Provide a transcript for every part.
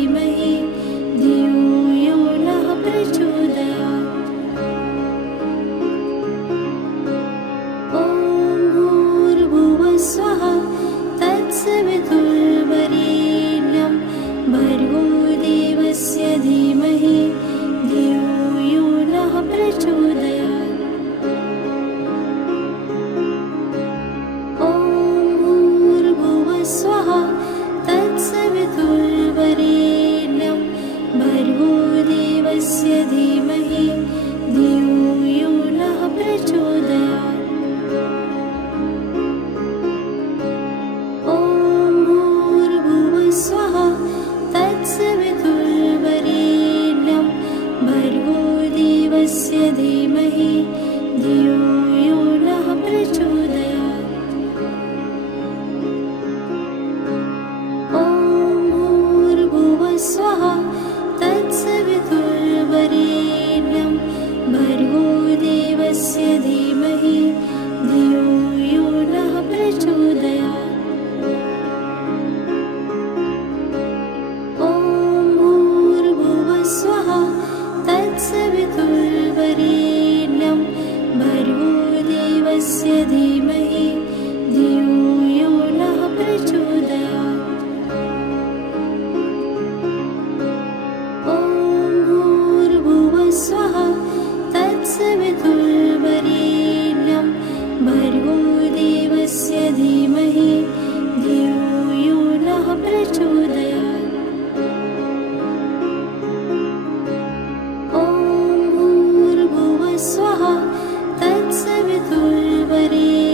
धीमहि धियो यो नः प्रचोदयात्। ॐ भूर्भुवः स्वः तत्सवितुर्वरेण्यं भर्गो देवस्य धीमहि धियो यो नः प्रचोदयात्। ॐ भूर्भुवः स्वः तत्सवितुर्वरेण्यं भर्गो देवस्य धीमहि धियो यो नः प्रचोदयात्। ॐ भूर्भुवः स्वः तत्सवितुर्वरेण्यं भर्गो देवस्य धीमहि धियो यो नः प्रचोदयात्। ॐ भूर्भुवः स्वः तत्सवितुर्वरेण्यं भर्गो देवस्य धीमहि धियो यो नः प्रचोदयात्। ॐ भूर्भुवः स्वः तत्सवितुर्वरेण्यं भर्गो देवस्य धीमहि धियो यो नः प्रचोदयात्। ॐ भूर्भुवः स्वः तत्सवितुर्वरेण्यं भर्गो देवस्य धीमहि धियो यो नः प्रचोदयात्। ॐ भूर्भुवः स्वः तत्सवितुर्वरेण्यं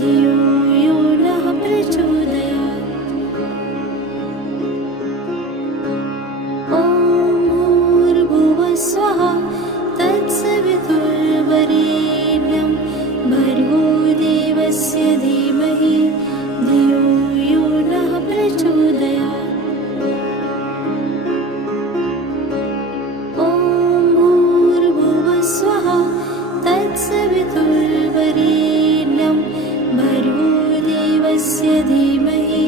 धियो यो नः प्रचोदयात्। ॐ भूर्भुवः स्वः तत्सवितुर्वरेण्यं भर्गो देवस्य धीमहि धियो यो नः प्रचोदयात्। ॐ भूर्भुवः स्वः तत्सवितुर्वरेण्यं भर्गो देवस्य धीमहि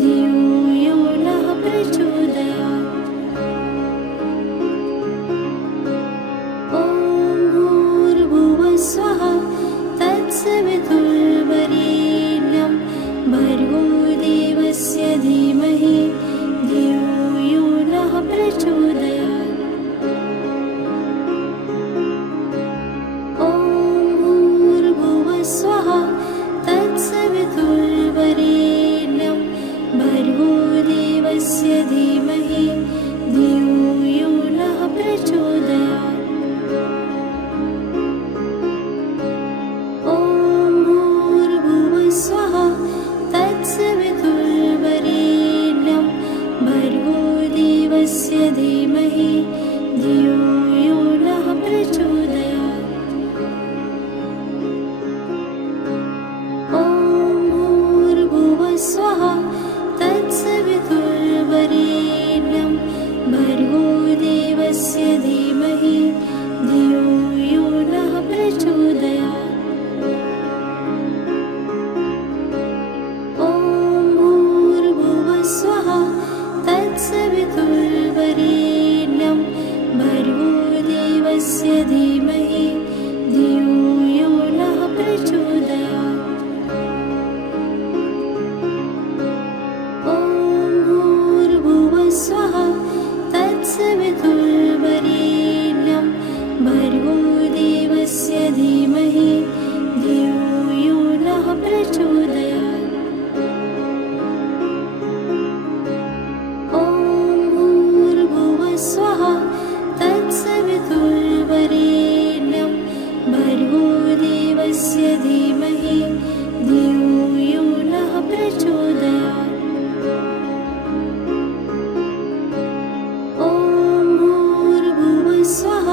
धियो यो नः प्रचोदयात्। ॐ भूर्भुवः स्वः तत्सवितुर्वरेण्यं भर्गो देवस्य धीमहि धियो यो नः प्रचोदयात्। ॐ भूर्भुवः स्वः तत्सवितुर्वरेण्यं भर्गो देवस्य धीमहि धियो यो नः प्रचोदयात्। ॐ भूर्भुवः स्वः तत्सवितुर्वरेण्यं भर्गो देवस्य धीमहि धियो यो नः प्रचोदयात्। ॐ भूर्भुवः स्वः तत्सवितुर्वरेण्यं भर्गो देवस्य धीमहि धियो यो नः प्रचोदयात्। ॐ भूर्भुवः स्वः तत्सवितुर्वरेण्यं भर्गो देवस्य धीमहि धियो यो नः प्रचोदयात्। ॐ भूर्भुवः स्वः तत्सवितुर्वरेण्यं भर्गो देवस्य धीमहि धियो यो नः प्रचोदयात्। ॐ भूर्भुवः स्वः तत्सवितुर्वरेण्यं भर्गो देवस्य धीमहि धियो यो नः प्रचोदयात्। ॐ भूर्भुवः स्वः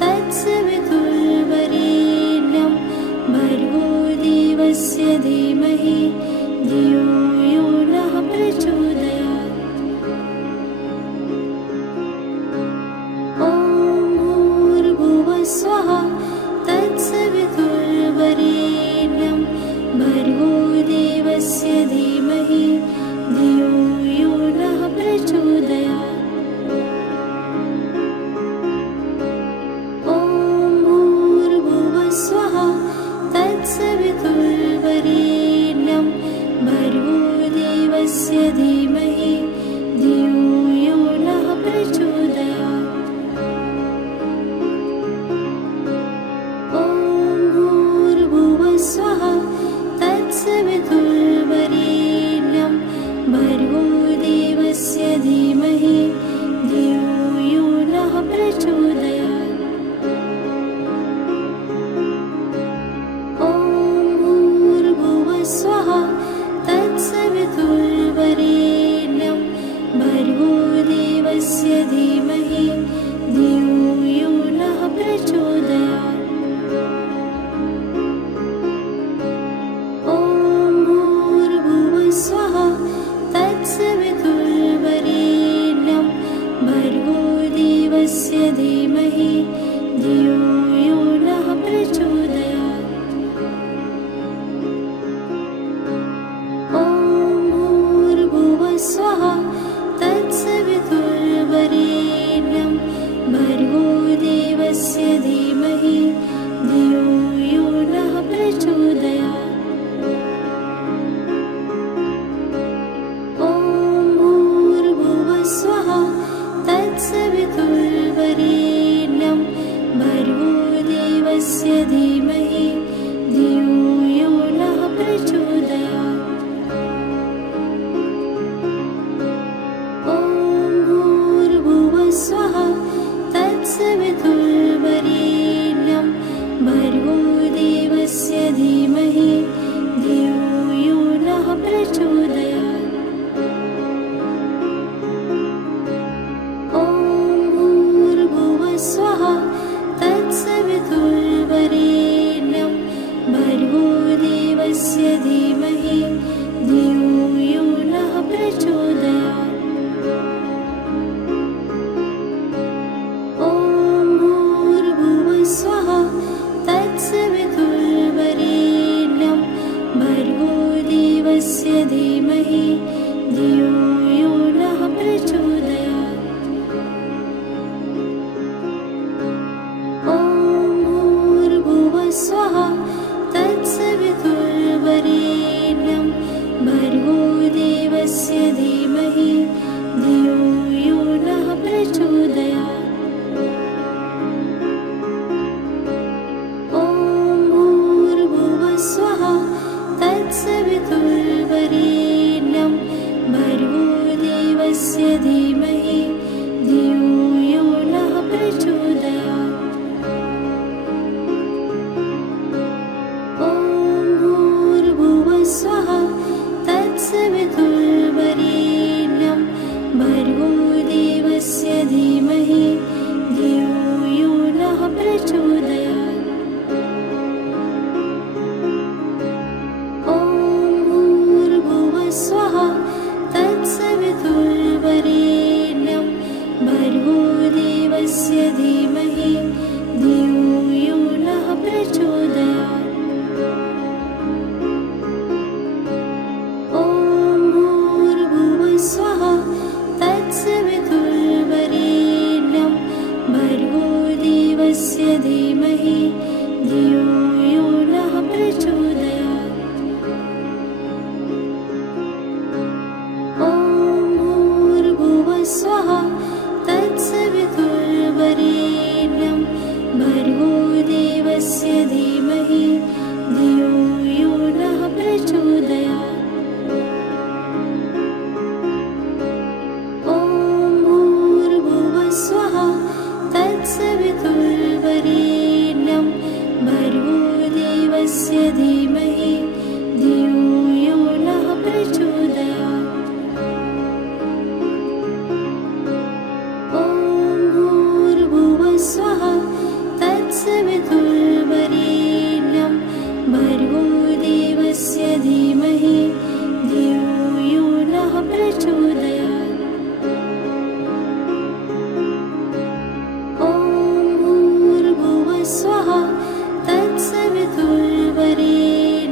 तत्सवितुर्वरेण्यं भर्गो देवस्य धीमहि धियो यो नः प्रचोदयात्। ॐ भूर्भुवः स्वः तत्सवितुर्वरेण्यं भर्गो देवस्य धीमहि धियो यो नः प्रचोदयात्। ॐ भूर्भुवः स्वः तत्सवितुर्वरेण्यं भर्गो देवस्य धीमहि धियो यो नः प्रचोदयात्। ॐ भूर्भुवः स्वः तत्सवितुर्वरेण्यं भर्गो देवस्य धीमहि धियो यो नः प्रचोदयात्। ॐ भूर्भुवः स्वः तत्सवितुर्वरेण्यं भर्गोदेवस्य धीमहि धियो यो नः प्रचोदयात्। ॐ भूर्भुवः स्वः तत्सवितुर्वरेण्यं भर्गोदेवस्य धीमहि धियो यो नः प्रचोदयात्। ॐ भूर्भुवः स्वः तत्सवितुर्वरेण्यं भर्गोदेवस्य धीमहि धियो यो नः प्रचोदयात्। ॐ भूर्भुवः स्वः तत्सवितुर्वरेण्यं भर्गोदेवस्य धीमहि धियो यो नः प्रचोदयात्। ॐ भूर्भुवः स्वः तत्सवितुर्वरेण्यं भर्गोदेवस्य धीमहि धियो यो नः प्रचोदयात्। ॐ भूर्भुवः स्वः तत्सवितुर्वरेण्यं भर्गोदेवस्य धीमहि धियो यो नः प्रचोदयात्। ॐ भूर्भुवः स्वः तत्सवितुर्वरेण्यं भर्गोदेवस्य धीमहि धियो यो नः प्रचोदयात्। ॐ भूर्भुवः स्वः तत्सवितुर्वरेण्यं भर्गोदेवस्य धीमहि धियो यो नः प्रचोदयात्। ॐ भूर्भुवः स्वः तत्सवितुर्वरेण्यं भर्गोदेवस्य धीमहि धियो यो नः प्रचोदयात्। ॐ भूर्भुवः स्वः तत्सवितुर्वरेण्यं भर्गोदेवस्य धीमहि धियो यो नः प्रचोदयात्। ॐ भूर्भुवः स्वः तत्सवितुर्वरेण्यं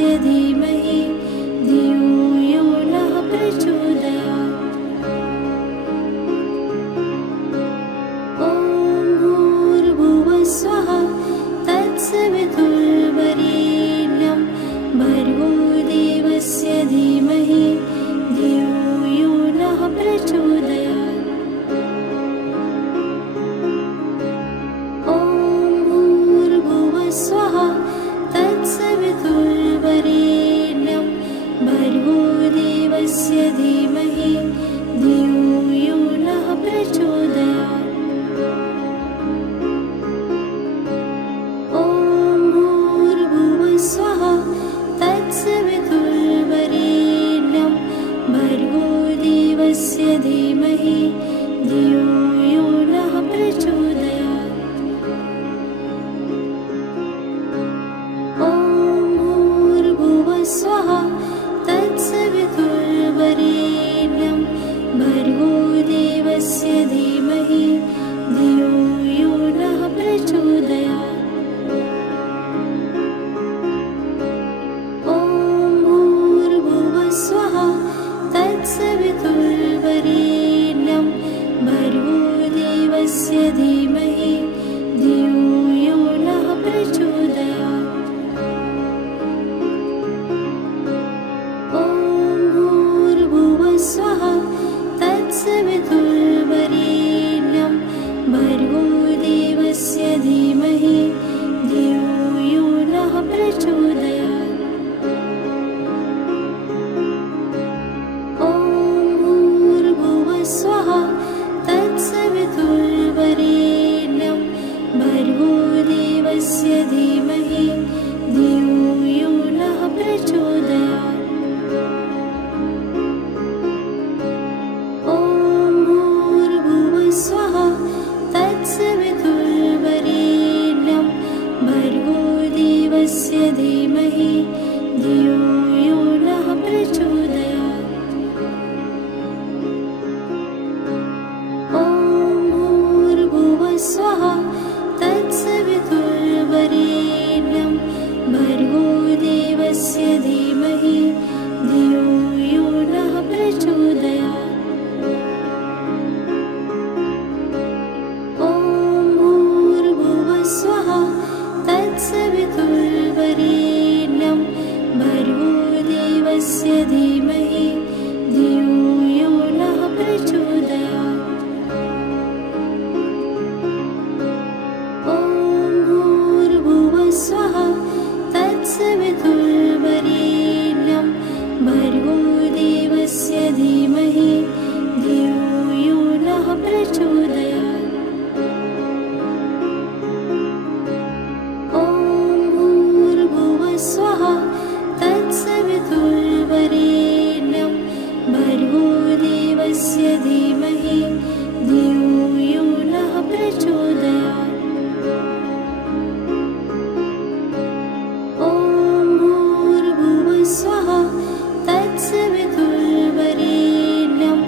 देवस्य धीमहि धियो यो नः प्रचोदयात्। ॐ भूर्भुवः स्वः तत्सवितुर्वरेण्यं भर्गो देवस्य धीमहि धियो यो नः प्रचोदयात्। ॐ भूर्भुवः स्वः तत्सवितुर्वरेण्यं भर्गो देवस्य धीमहि धियो यो नः प्रचोदयात्। ॐ भूर्भुवः स्वः तत्सवितुर्वरेण्यं भर्गो देवस्य धीमहि धियो यो नः प्रचोदयात्। ॐ भूर्भुवः स्वः तत्सवितुर्वरेण्यं भर्गो देवस्य धीमहि धियो यो नः प्रचोदयात्। ॐ भूर्भुवः स्वः तत्सवितुर्वरेण्यं भर्गो देवस्य धीमहि धियो यो नः प्रचोदयात्। ॐ भूर्भुवः स्वः तत्सवितुर्वरेण्यं भर्गो देवस्य धीमहि धियो यो नः प्रचोदयात्। ॐ भूर्भुवः स्वः तत्सवितुर्वरेण्यं भर्गो देवस्य धीमहि धियो यो नः प्रचोदयात्। ॐ भूर्भुवः स्वः तत्सवितुर्वरेण्यं भर्गो देवस्य धीमहि धियो यो नः प्रचोदयात्। ॐ भूर्भुवः स्वः तत्सवितुर्वरेण्यं भर्गो देवस्य धीमहि धियो यो नः प्रचोदयात्। ॐ भूर्भुवः स्वः तत्सवितुर्वरेण्यं भर्गो देवस्य धीमहि धियो यो नः प्रचोदयात्। ॐ भूर्भुवः स्वः तत्सवितुर्वरेण्यं भर्गो देवस्य धीमहि धियो यो नः प्रचोदयात्। ॐ भूर्भुवः स्वः तत्सवितुर्वरेण्यं भर्गो देवस्य धीमहि धियो यो नः प्रचोदयात्। ॐ भूर्भुवः स्वः तत्सवितुर्वरेण्यं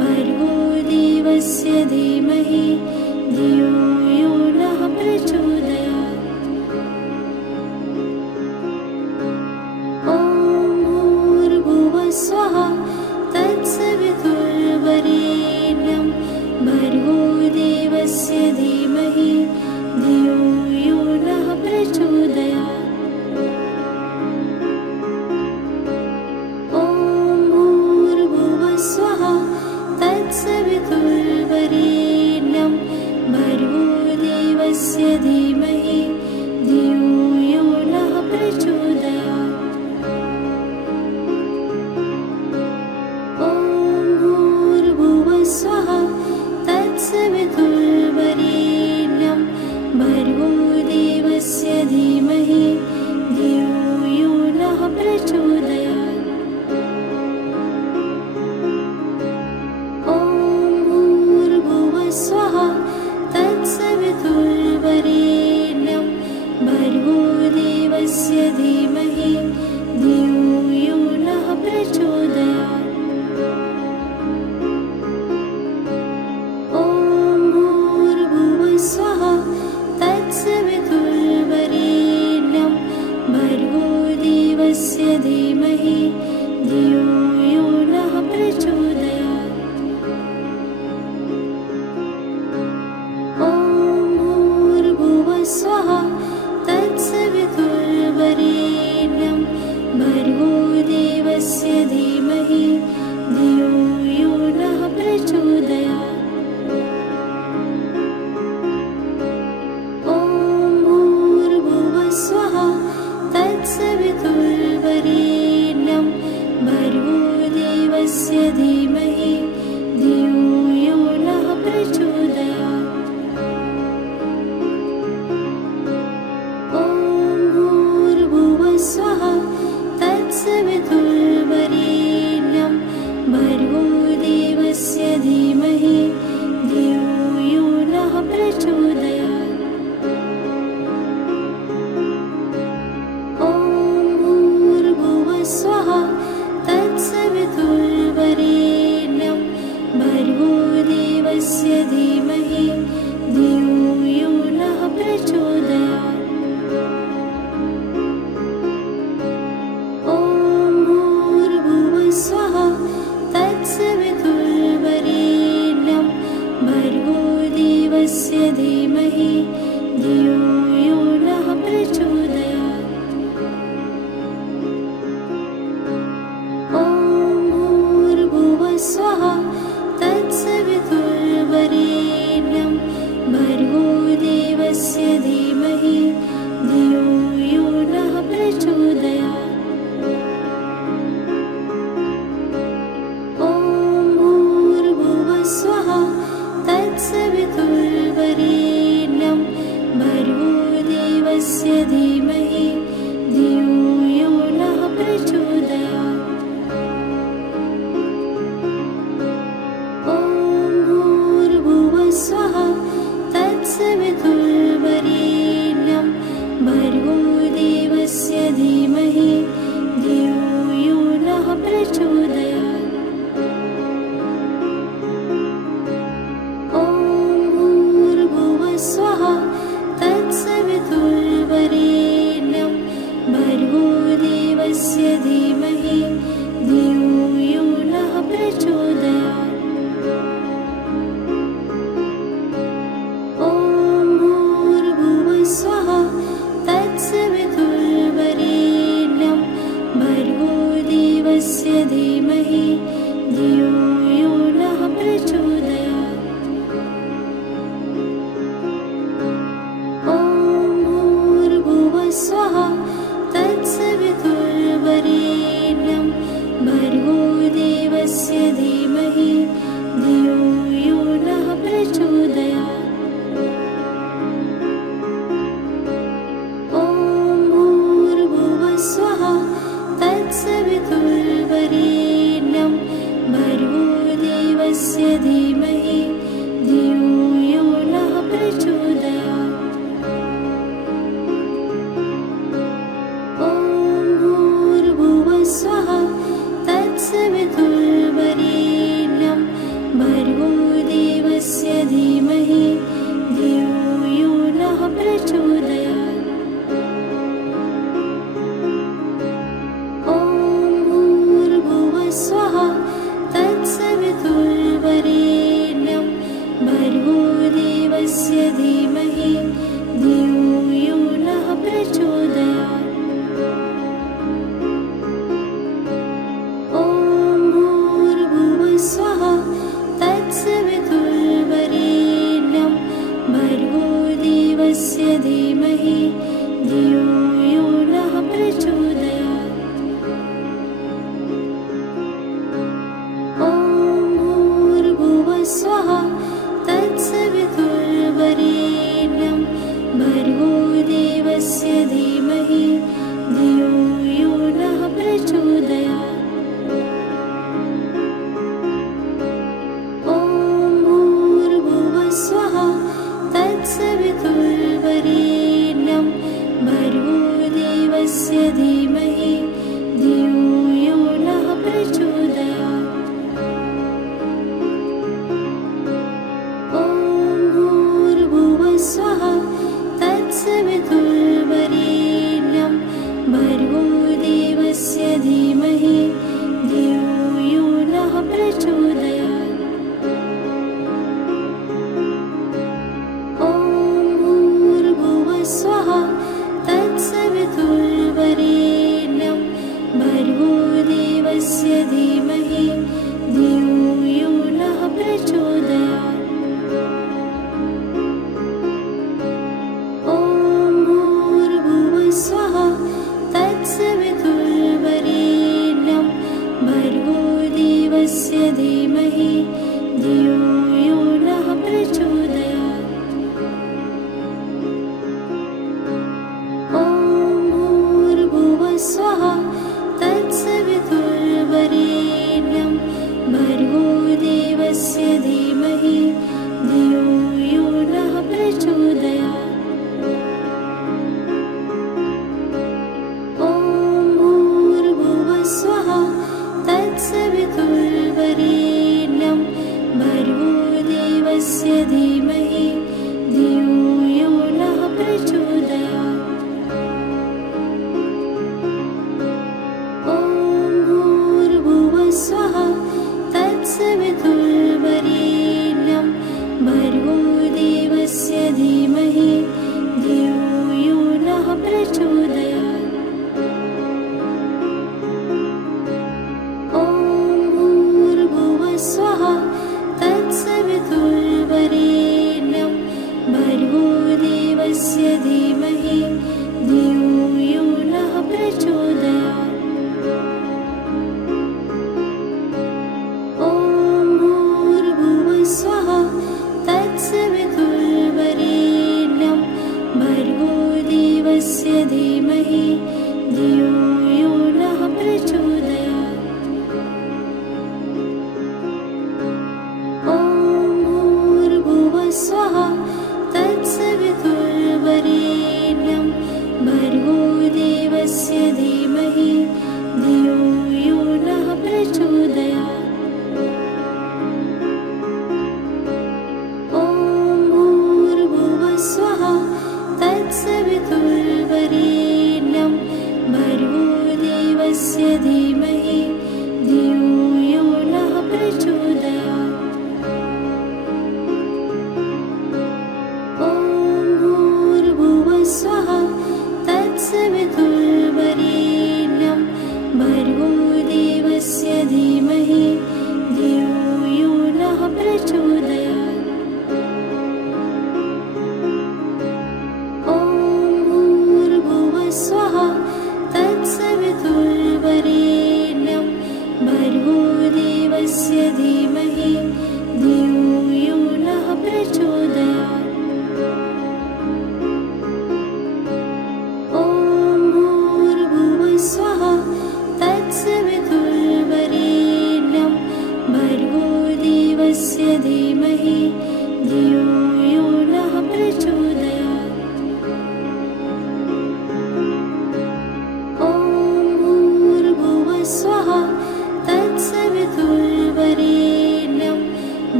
भर्गो देवस्य धीमहि धियो यो नः प्रचोदयात्। ॐ भूर्भुवः स्वः तत्सवितुर्वरेण्यं भर्गो देवस्य धीमहि धियो यो नः प्रचोदयात्। ॐ भूर्भुवः स्वः तत्सवितुर्वरेण्यं भर्गो देवस्य धीमहि धियो यो नः प्रचोदयात्। ॐ भर्गोदेवस्य धीमहि धियो यो नः प्रचोदयात्। ॐ भूर्भुवः स्वः तत्सवितुर्वरेण्यं भर्गोदेवस्य धीमहि धियो यो नः प्रचोदयात्। ॐ भूर्भुवः स्वः तत्सवितुर्वरेण्यं भर्गोदेवस्य धीमहि धियो यो नः प्रचोदयात्। ॐ भूर्भुवः स्वः तत्सवितुर्वरेण्यं भर्गोदेवस्य धीमहि धियो यो नः प्रचोदयात्। ॐ भूर्भुवः स्वः तत्सवितुर्वरेण्यं भर्गोदेवस्य धीमहि धियो यो नः प्रचोदयात्। ॐ भूर्भुवः स्वः तत्सवितुर्वरेण्यं भर्गोदेवस्य धीमहि धियो यो नः प्रचोदयात्। ॐ भूर्भुवः स्वः तत्सवितुर्वरेण्यं भर्गोदेवस्य धीमहि धियो यो नः प्रचोदयात्। ॐ भूर्भुवः स्वः तत्सवितुर्वरेण्यं भर्गोदेवस्य धीमहि धियो यो नः प्रचोदयात्। ॐ भूर्भुवः स्वः तत्सवितुर्वरेण्यं भर्गोदेवस्य धीमहि धियो यो नः प्रचोदयात्। ॐ भूर्भुवः स्वः तत्सवितुर्वरेण्यं भर्गोदेवस्य धीमहि धियो यो नः प्रचोदयात्। ॐ भूर्भुवः स्वः तत्सवितुर्वरेण्यं भर्गोदेवस्य धीमहि धियो यो नः प्रचोदयात्। ॐ भूर्भुवः स्वः तत्सवितुर्वरेण्यं भर्गोदेवस्य धीमहि धियो यो नः प्रचोदयात्। ॐ भूर्भुवः स्वः तत्सवितुर्वरेण्यं भर्गोदेवस्य धीमहि धियो यो नः प्रचोदयात्। ॐ भूर्भुवः स्वः तत्सवितुर्वरेण्यं भर्गोदेवस्य धीमहि धियो यो नः प्रचोदयात्। ॐ भूर्भुवः स्वः तत्सवितुर्वरेण्यं भर्गोदेवस्य धीमहि धियो यो नः प्रचोदयात्। ॐ भूर्भुवः स्वः तत्सवितुर्वरेण्यं भर्गोदेवस्य धीमहि धियो यो नः प्रचोदयात्। ॐ भूर्भुवः स्वः तत्सवितुर्वरेण्यं भर्गोदेवस्य धीमहि धियो यो नः प्रचोदयात्। ॐ भूर्भुवः स्वः तत्सवितुर्वरेण्यं भर्गोदेवस्य धीमहि